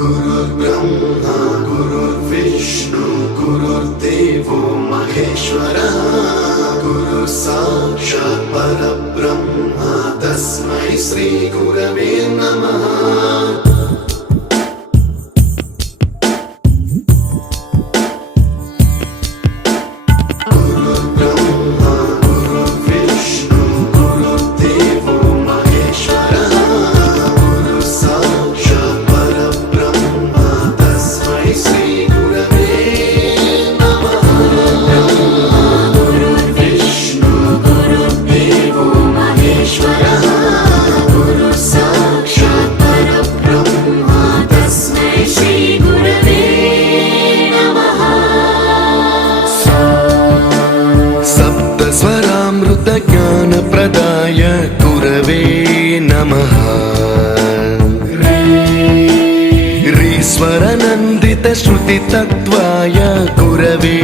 गुरुर्ब्रह्मा गुरुर्विष्णु गुरुर्देवो महेश्वरः गुरु साक्षात् परब्रह्म तस्मै श्री गुरवे नमः। ज्ञान प्रदाय गुरवे नमः। ईश्वर नंदित श्रुति तत्वाय गुरवे